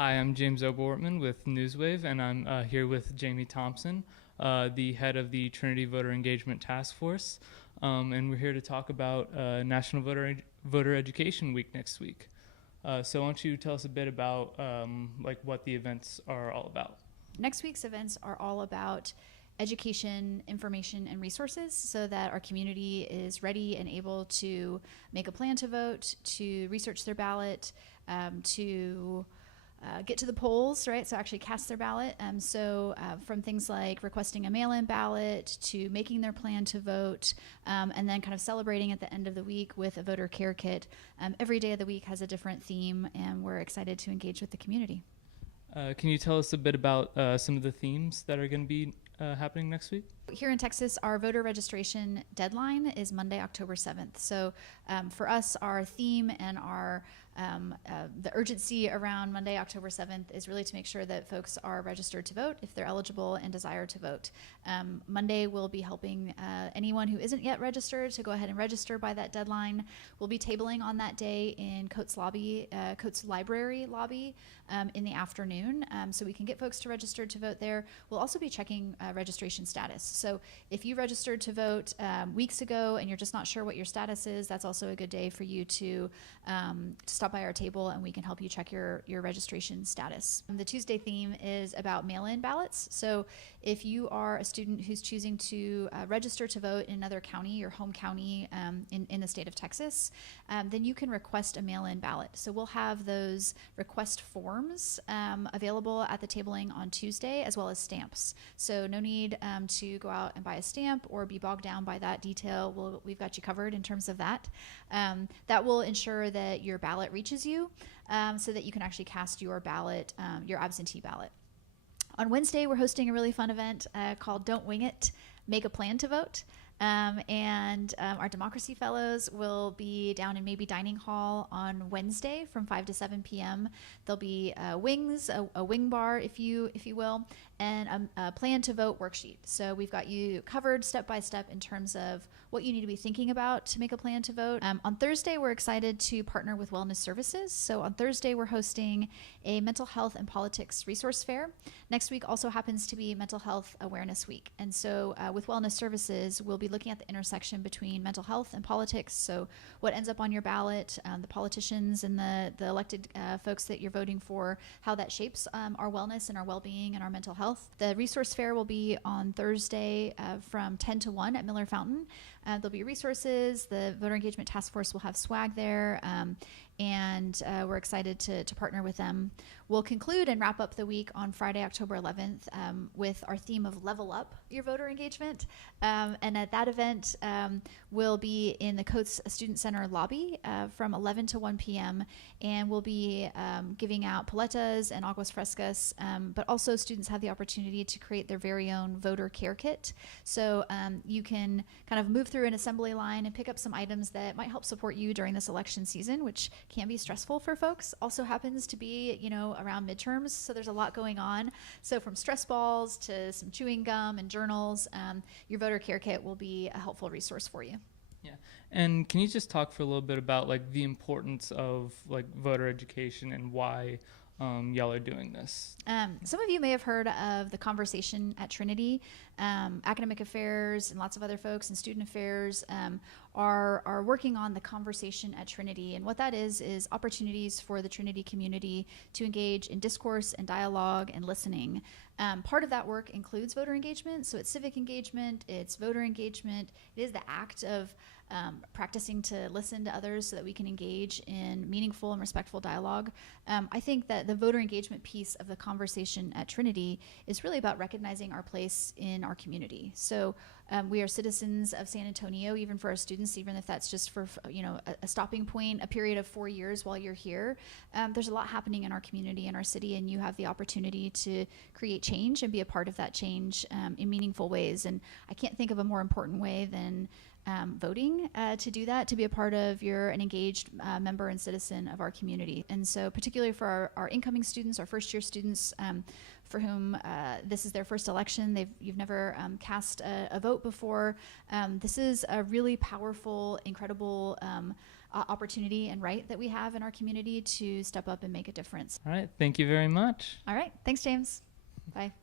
Hi, I'm James Oberworthman with Newswave, and I'm here with Jamie Thompson, the head of the Trinity Voter Engagement Task Force, and we're here to talk about National Voter Education Week next week. So why don't you tell us a bit about what the events are all about? Next week's events are all about education, information, and resources so that our community is ready and able to make a plan to vote, to research their ballot, to get to the polls, right? So actually cast their ballot. From things like requesting a mail-in ballot to making their plan to vote, and then kind of celebrating at the end of the week with a voter care kit. Every day of the week has a different theme, and we're excited to engage with the community. Can you tell us a bit about some of the themes that are going to be happening next week? Here in Texas, our voter registration deadline is Monday, October 7th. So for us, our theme and our the urgency around Monday, October 7th is really to make sure that folks are registered to vote if they're eligible and desire to vote. Monday will be helping anyone who isn't yet registered to go ahead and register by that deadline. We'll be tabling on that day in Coates Library lobby in the afternoon, so we can get folks to register to vote there. We'll also be checking registration status. So if you registered to vote weeks ago and you're just not sure what your status is, that's also a good day for you to stop by our table and we can help you check your registration status. The Tuesday theme is about mail-in ballots. So if you are a student who's choosing to register to vote in another county, your home county in the state of Texas, then you can request a mail-in ballot. So we'll have those request forms available at the tabling on Tuesday, as well as stamps. So no need to go out and buy a stamp or be bogged down by that detail. We've got you covered in terms of that. That will ensure that your ballot reaches you so that you can actually cast your ballot, your absentee ballot. On Wednesday, we're hosting a really fun event called Don't Wing It, Make a Plan to Vote. Our Democracy Fellows will be down in maybe Dining Hall on Wednesday from 5 to 7 p.m. There'll be wings, a wing bar, if you will, and a plan to vote worksheet. So we've got you covered step by step in terms of what you need to be thinking about to make a plan to vote. On Thursday, we're excited to partner with Wellness Services. So on Thursday, we're hosting a mental health and politics resource fair. Next week also happens to be Mental Health Awareness Week. And so with Wellness Services, we'll be looking at the intersection between mental health and politics. So what ends up on your ballot, the politicians and the elected folks that you're voting for, how that shapes our wellness and our well-being and our mental health. The resource fair will be on Thursday from 10 to 1 at Miller Fountain. There'll be resources. The Voter Engagement Task Force will have swag there, and we're excited to partner with them. We'll conclude and wrap up the week on Friday, October 11th with our theme of Level Up Your Voter Engagement. And at that event, we'll be in the Coates Student Center lobby from 11 to 1 p.m. And we'll be giving out paletas and aguas frescas, but also students have the opportunity to create their very own voter care kit. So you can kind of move through an assembly line and pick up some items that might help support you during this election season, which can be stressful for folks. Also happens to be, around midterms, so there's a lot going on. So from stress balls to some chewing gum and journals, your voter care kit will be a helpful resource for you. Yeah, and can you just talk for a little bit about the importance of voter education and why y'all are doing this? Some of you may have heard of the Conversation at Trinity. Academic affairs and lots of other folks and student affairs are working on the Conversation at Trinity. And what that is opportunities for the Trinity community to engage in discourse and dialogue and listening. Part of that work includes voter engagement. So it's civic engagement, it's voter engagement. It is the act of practicing to listen to others so that we can engage in meaningful and respectful dialogue. I think that the voter engagement piece of the Conversation at Trinity is really about recognizing our place in our community. So we are citizens of San Antonio, even for our students, even if that's just for a stopping point, a period of 4 years while you're here. There's a lot happening in our community, in our city, and you have the opportunity to create change and be a part of that change in meaningful ways. And I can't think of a more important way than voting to do that, to be a part of, you're an engaged member and citizen of our community. And so particularly for our incoming students, our first year students, for whom this is their first election, you've never cast a vote before, this is a really powerful, incredible opportunity and right that we have in our community to step up and make a difference. All right. Thank you very much. All right. Thanks, James. Bye.